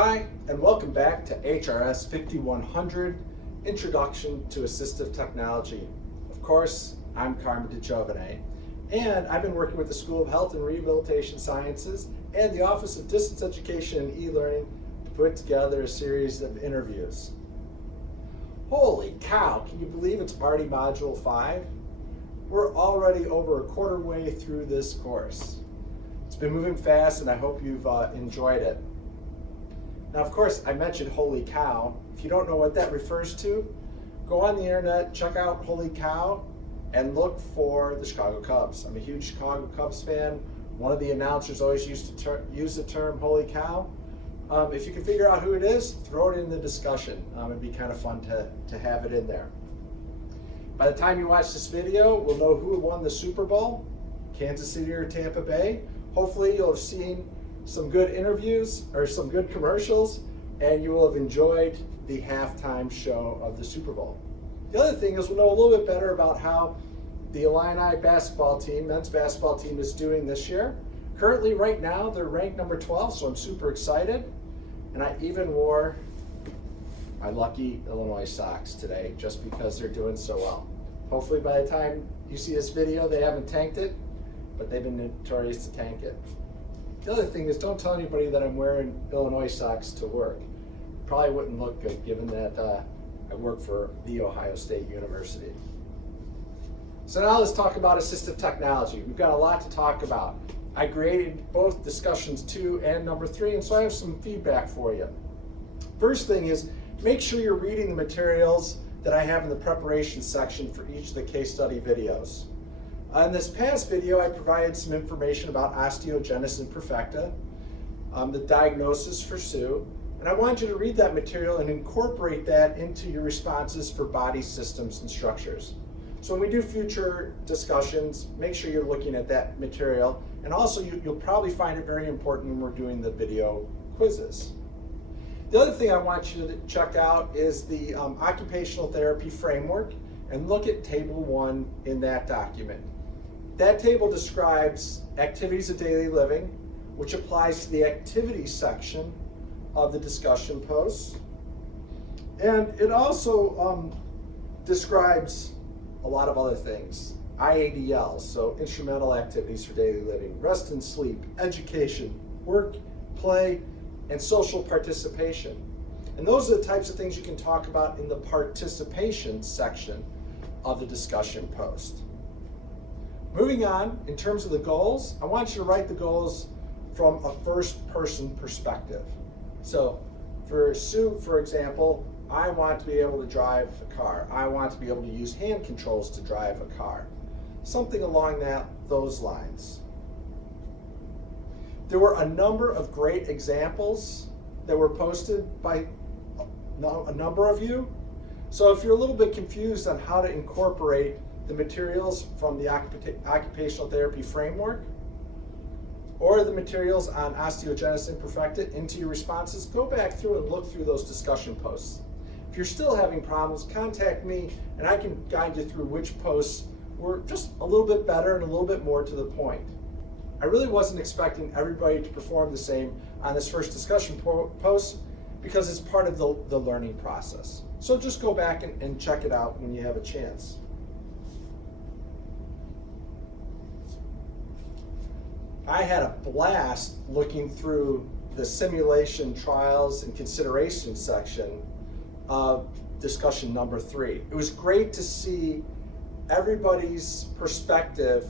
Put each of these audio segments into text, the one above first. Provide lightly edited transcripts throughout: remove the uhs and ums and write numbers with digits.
Hi, and welcome back to HRS 5100, Introduction to Assistive Technology. Of course, I'm Carmen DeGiovane, and I've been working with the School of Health and Rehabilitation Sciences and the Office of Distance Education and E-Learning to put together a series of interviews. Holy cow, can you believe it's already Module 5? We're already over a quarter way through this course. It's been moving fast, and I hope you've enjoyed it. Now, of course, I mentioned holy cow. If you don't know what that refers to, go on the internet, check out holy cow, and look for the Chicago Cubs. I'm a huge Chicago Cubs fan. One of the announcers always used to use the term holy cow. If you can figure out who it is, throw it in the discussion. It'd be kind of fun to have it in there. By the time you watch this video, we'll know who won the Super Bowl, Kansas City or Tampa Bay. Hopefully you'll have seen some good interviews or some good commercials, and you will have enjoyed the halftime show of the Super Bowl. The other thing is we'll know a little bit better about how the Illini basketball team, men's basketball team, is doing this year. Currently, right now, they're ranked number 12, so I'm super excited. And I even wore my lucky Illinois socks today just because they're doing so well. Hopefully by the time you see this video, they haven't tanked it, but they've been notorious to tank it. The other thing is, don't tell anybody that I'm wearing Illinois socks to work. Probably wouldn't look good given that I work for The Ohio State University. So now let's talk about assistive technology. We've got a lot to talk about. I graded both discussions 2 and number 3, and so I have some feedback for you. First thing is, make sure you're reading the materials that I have in the preparation section for each of the case study videos. In this past video, I provided some information about osteogenesis imperfecta, the diagnosis for SCEWO, and I want you to read that material and incorporate that into your responses for body systems and structures. So when we do future discussions, make sure you're looking at that material, and also you'll probably find it very important when we're doing the video quizzes. The other thing I want you to check out is the occupational therapy framework, and look at table 1 in that document. That table describes activities of daily living, which applies to the activities section of the discussion posts. And it also describes a lot of other things. IADLs, so instrumental activities for daily living, rest and sleep, education, work, play, and social participation. And those are the types of things you can talk about in the participation section of the discussion post. Moving on, in terms of the goals, I want you to write the goals from a first-person perspective. So for SCEWO, for example, I want to be able to drive a car. I want to be able to use hand controls to drive a car. Something along those lines. There were a number of great examples that were posted by a number of you. So if you're a little bit confused on how to incorporate the materials from the occupational therapy framework or the materials on osteogenesis imperfecta into your responses, go back through and look through those discussion posts. If you're still having problems, contact me and I can guide you through which posts were just a little bit better and a little bit more to the point. I really wasn't expecting everybody to perform the same on this first discussion post because it's part of the learning process. So just go back and check it out when you have a chance. I had a blast looking through the simulation trials and consideration section of discussion number 3. It was great to see everybody's perspective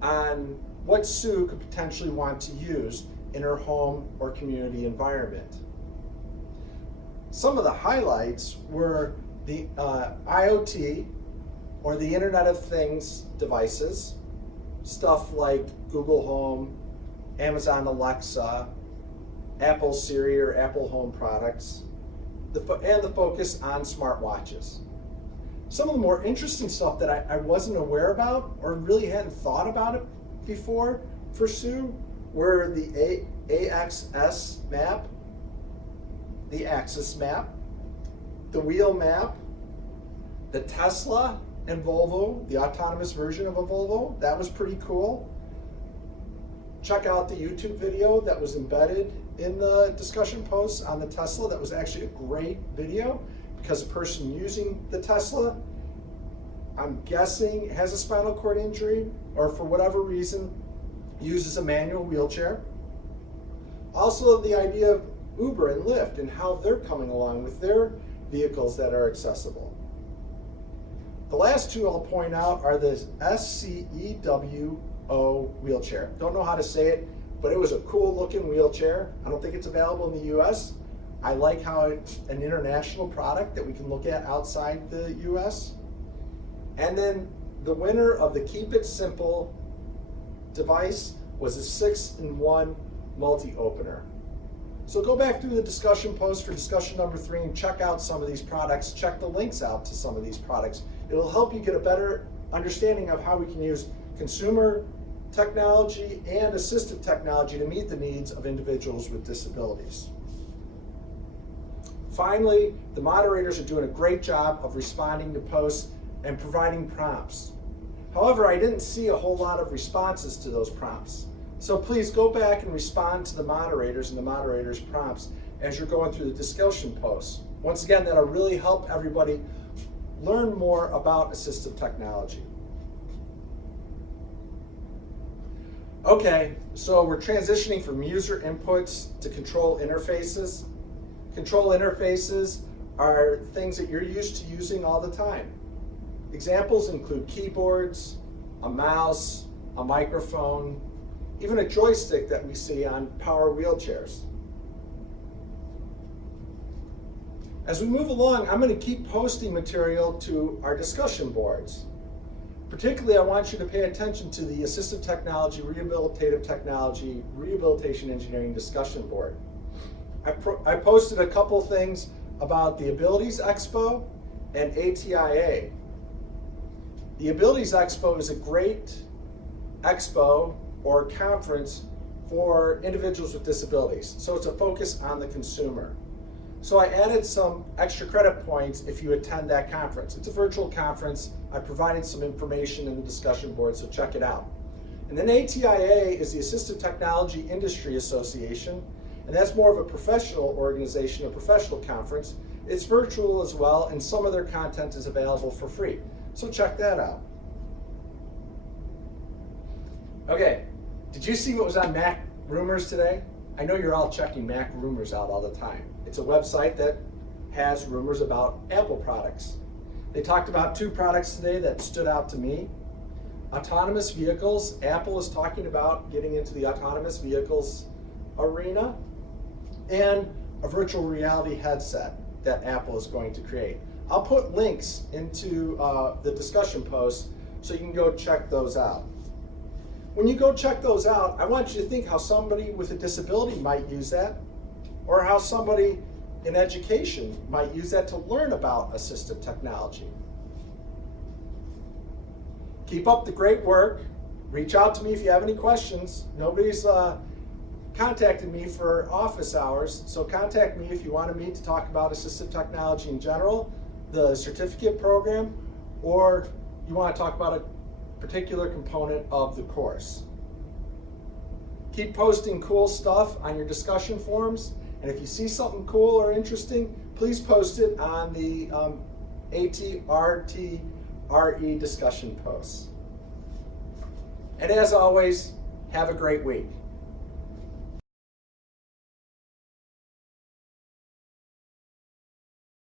on what SCEWO could potentially want to use in her home or community environment. Some of the highlights were the IoT, or the Internet of Things devices, stuff like Google Home, Amazon Alexa, Apple Siri or Apple Home products, and the focus on smartwatches. Some of the more interesting stuff that I wasn't aware about or really hadn't thought about it before for SCEWO were the AXS Map, the AXS Map, the Wheelmap, the Tesla and Volvo, the autonomous version of a Volvo. That was pretty cool. check out the YouTube video that was embedded in the discussion post on the Tesla. That was actually a great video because the person using the Tesla, I'm guessing, has a spinal cord injury or for whatever reason uses a manual wheelchair. Also the idea of Uber and Lyft and how they're coming along with their vehicles that are accessible. The last two I'll point out are the SCEWO Wheelchair. Don't know how to say it, but it was a cool looking wheelchair. I don't think it's available in the US. I like how it's an international product that we can look at outside the US. And then the winner of the Keep It Simple device was a 6-in-1 multi-opener. So go back through the discussion post for discussion number 3 and check out some of these products. Check the links out to some of these products. It'll help you get a better understanding of how we can use consumer technology and assistive technology to meet the needs of individuals with disabilities. Finally, the moderators are doing a great job of responding to posts and providing prompts. However, I didn't see a whole lot of responses to those prompts. So please go back and respond to the moderators and the moderators' prompts as you're going through the discussion posts. Once again, that'll really help everybody learn more about assistive technology. Okay, so we're transitioning from user inputs to control interfaces. Control interfaces are things that you're used to using all the time. Examples include keyboards, a mouse, a microphone, even a joystick that we see on power wheelchairs. As we move along, I'm going to keep posting material to our discussion boards. Particularly, I want you to pay attention to the Assistive Technology, Rehabilitative Technology, Rehabilitation Engineering discussion board. I posted a couple things about the Abilities Expo and ATIA. The Abilities Expo is a great expo or conference for individuals with disabilities. So it's a focus on the consumer. So I added some extra credit points if you attend that conference. It's a virtual conference. I provided some information in the discussion board, so check it out. And then ATIA is the Assistive Technology Industry Association, and that's more of a professional organization, a professional conference. It's virtual as well, and some of their content is available for free. So check that out. Okay, did you see what was on MacRumors today? I know you're all checking MacRumors out all the time. It's a website that has rumors about Apple products. They talked about 2 products today that stood out to me. Autonomous vehicles. Apple is talking about getting into the autonomous vehicles arena, and a virtual reality headset that Apple is going to create. I'll put links into the discussion posts so you can go check those out. When you go check those out, I want you to think how somebody with a disability might use that, or how somebody in education might use that to learn about assistive technology. Keep up the great work. Reach out to me if you have any questions. Nobody's contacted me for office hours, so contact me if you want to meet to talk about assistive technology in general, the certificate program, or you want to talk about a particular component of the course. Keep posting cool stuff on your discussion forums, and if you see something cool or interesting, please post it on the ATRTRE discussion posts. And as always, have a great week.